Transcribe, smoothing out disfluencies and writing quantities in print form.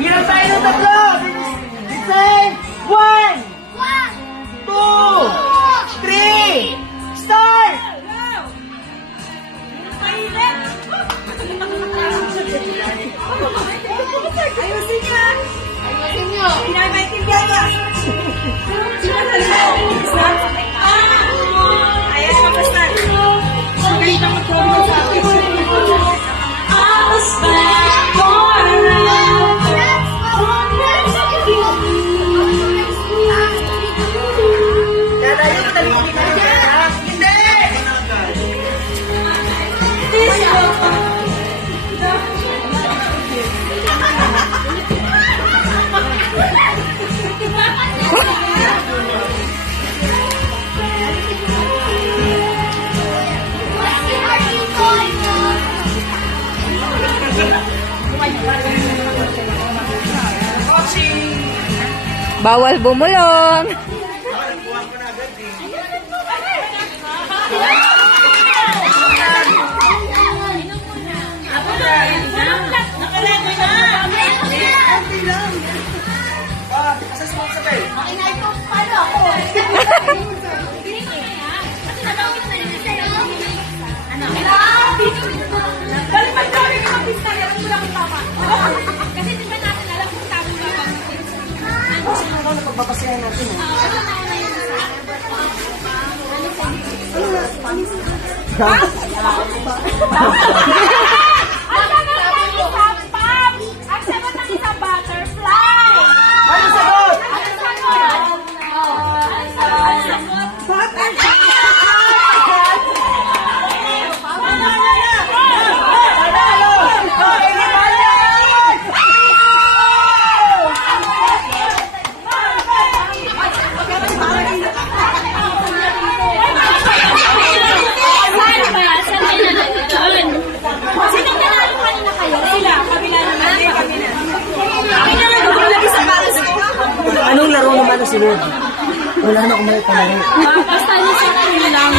Bilang tayo ng tatlo! Say, 1, 2, 3, start! Ayusin niya! Ayusin niyo! Pinamaintindihan niya! Ayan, kapastan! Magaling na mag-promote sa akin. Dadayo ka tayo hindi ka. Hindi! Bawal bumulong. Kasi di ba natin alam kung tamang gagawin? Ano na pagpapasayan natin? Ang sagot ng isang pop! Ang sagot ng isang butterfly! Ano sagot? Ang sagot! Ang sagot! Anong laro naman ang sunod? Wala na akong may palaro. Basta niyo sa kanila lang.